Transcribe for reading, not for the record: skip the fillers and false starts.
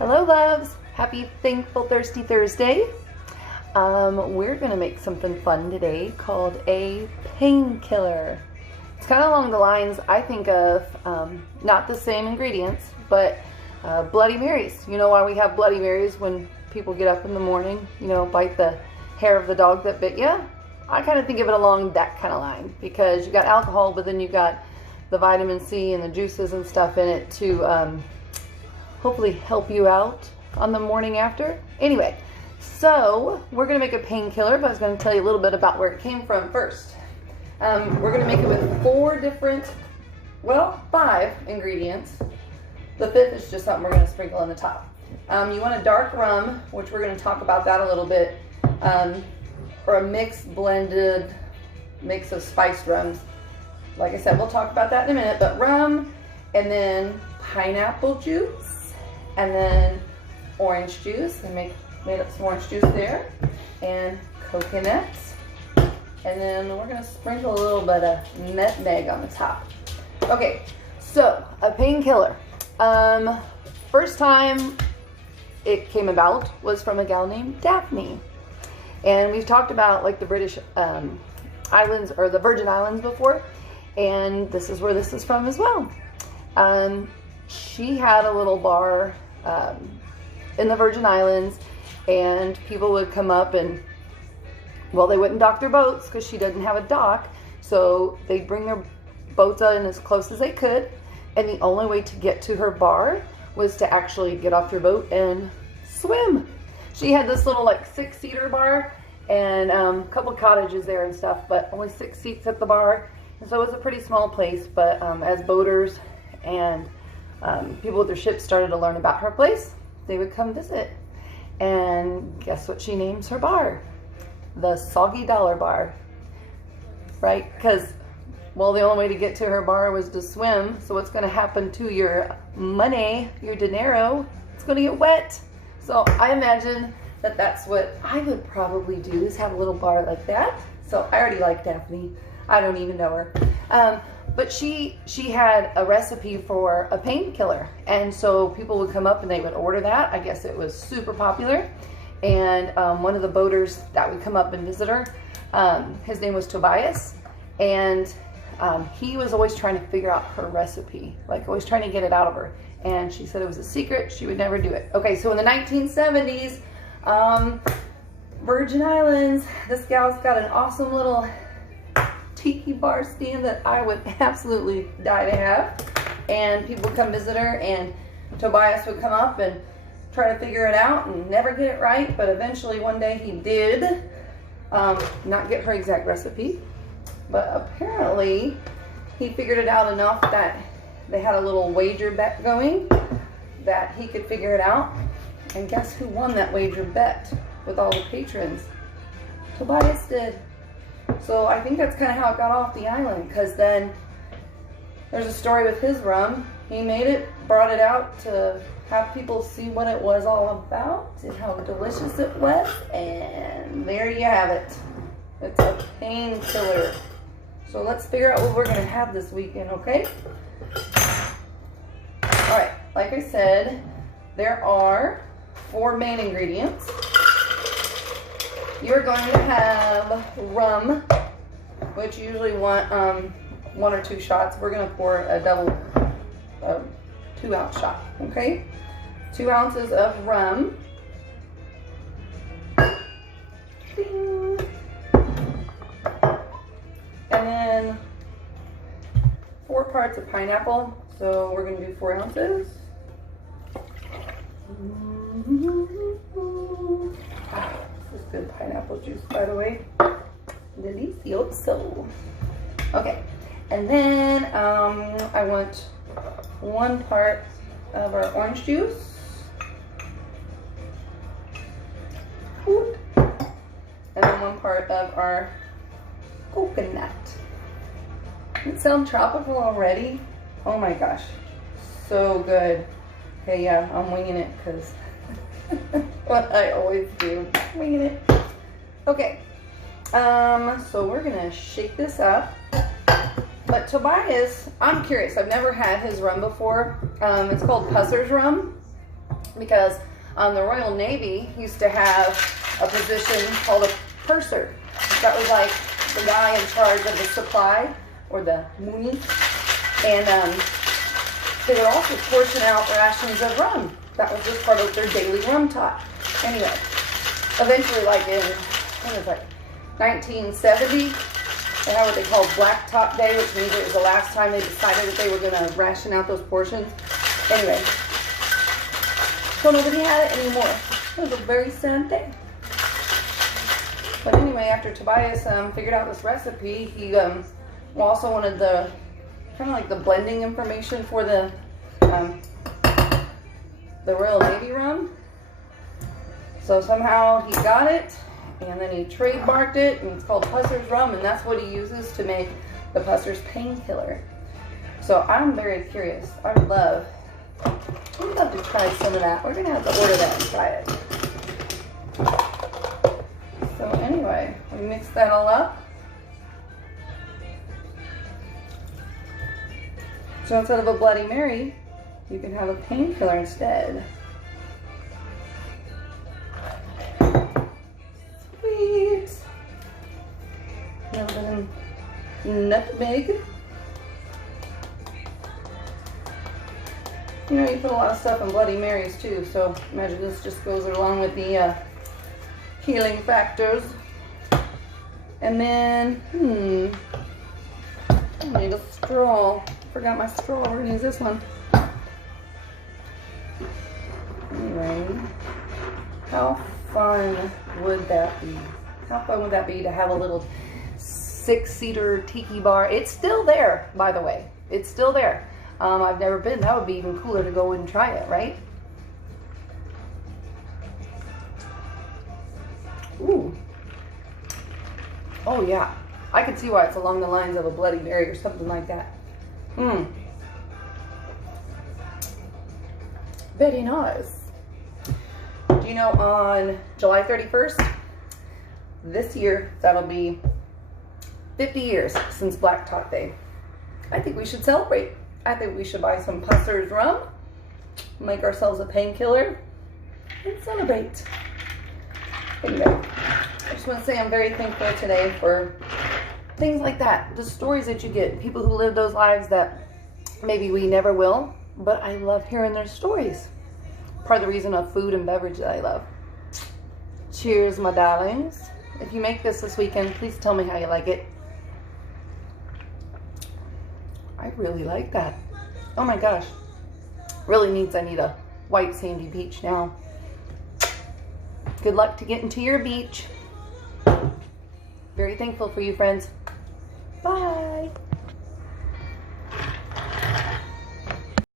Hello loves, happy thankful thirsty Thursday. We're gonna make something fun today called a painkiller. It's kind of along the lines I think of, not the same ingredients, but Bloody Marys. You know why we have Bloody Marys when people get up in the morning, you know, bite the hair of the dog that bit you? I kind of think of it along that kind of line because you got alcohol, but then you got the vitamin C and the juices and stuff in it to hopefully help you out on the morning after. Anyway, so we're gonna make a painkiller, but I was gonna tell you a little bit about where it came from first. We're gonna make it with 5 ingredients. The 5th is just something we're gonna sprinkle on the top. You want a dark rum, which we're gonna talk about that a little bit, or a blended mix of spiced rums. Like I said, we'll talk about that in a minute, but rum, and then pineapple juice, and then orange juice. I made up some orange juice there, and coconuts, and then we're gonna sprinkle a little bit of nutmeg on the top. Okay, so a painkiller. First time it came about was from a gal named Daphne, and we've talked about like the British islands or the Virgin Islands before, and this is where this is from as well. She had a little bar in the Virgin Islands, and people would come up and, well, they wouldn't dock their boats because she didn't have a dock, so they'd bring their boats in as close as they could, and the only way to get to her bar was to actually get off your boat and swim. She had this little like 6-seater bar and a couple cottages there and stuff, but only 6 seats at the bar, and so it was a pretty small place. But as boaters and people with their ships started to learn about her place, they would come visit. And guess what she names her bar? The Soggy Dollar Bar, right? Because, well, the only way to get to her bar was to swim. So what's going to happen to your money, your dinero? It's going to get wet. So I imagine that that's what I would probably do, is have a little bar like that. So I already like Daphne. I don't even know her. But she had a recipe for a painkiller, and so people would come up and they would order that. I guess it was super popular, and one of the boaters that would come up and visit her, his name was Tobias, and he was always trying to figure out her recipe, like always trying to get it out of her, and she said it was a secret, she would never do it. Okay, so in the 1970s, Virgin Islands, this gal's got an awesome little tiki bar stand that I would absolutely die to have, and people would come visit her, and Tobias would come up and try to figure it out and never get it right, but eventually one day he did not get her exact recipe, but apparently he figured it out enough that they had a little wager bet going that he could figure it out, and guess who won that wager bet with all the patrons? Tobias did. So I think that's kind of how it got off the island, because then there's a story with his rum. He made it, brought it out to have people see what it was all about and how delicious it was, and there you have it. It's a painkiller. So let's figure out what we're going to have this weekend, okay? Alright, like I said, there are 4 main ingredients. You're going to have rum, which you usually want 1 or 2 shots. We're going to pour a double 2-ounce shot, okay? 2 ounces of rum. Ding. And then 4 parts of pineapple. So we're going to do 4 ounces. This is good pineapple juice, by the way. Delicioso. Okay, and then I want 1 part of our orange juice. And then 1 part of our coconut. Does it sound tropical already? Oh my gosh, so good. Okay, yeah, I'm winging it because what I always do, winging it. Okay, so we're gonna shake this up. But Tobias, I'm curious, I've never had his rum before. It's called Pusser's rum. because the Royal Navy used to have a position called a purser. That was like the guy in charge of the supply, or the muni, and they would also portion out rations of rum. That was just part of their daily rum tot. Anyway, eventually, like in, what was it, 1970, they had what they called Black Top Day, which means it was the last time they decided that they were going to ration out those portions. Anyway, so nobody had it anymore. It was a very sad day. But anyway, after Tobias figured out this recipe, he also wanted the kind of like the blending information for the Royal Navy rum. So somehow he got it, and then he trademarked it, and it's called Pusser's Rum, and that's what he uses to make the Pusser's Painkiller. So I'm very curious. I'd love to try some of that. We're gonna have to order that and try it. So anyway, we mix that all up. So instead of a Bloody Mary, you can have a painkiller instead. Sweet. A little bit of nutmeg. You know, you put a lot of stuff in Bloody Marys too, so imagine this just goes along with the healing factors. And then, I need a straw. Forgot my straw. We're gonna use this one. Anyway, how fun would that be? How fun would that be to have a little 6-seater tiki bar? It's still there, by the way. It's still there. I've never been. That would be even cooler to go and try it, right? Ooh. Oh yeah. I could see why it's along the lines of a Bloody Mary or something like that. Very nice. Do you know on July 31st, this year, that'll be 50 years since Black Top Day. I think we should celebrate. I think we should buy some Pusser's rum, make ourselves a painkiller, and celebrate. Anyway, I just want to say I'm very thankful today for things like that. The stories that you get, people who live those lives that maybe we never will, but I love hearing their stories. Part of the reason of food and beverage that I love. Cheers, my darlings. If you make this weekend, please tell me how you like it. I really like that. Oh my gosh. Really means I need a white sandy beach now. Good luck to getting to your beach. Very thankful for you, friends. Bye.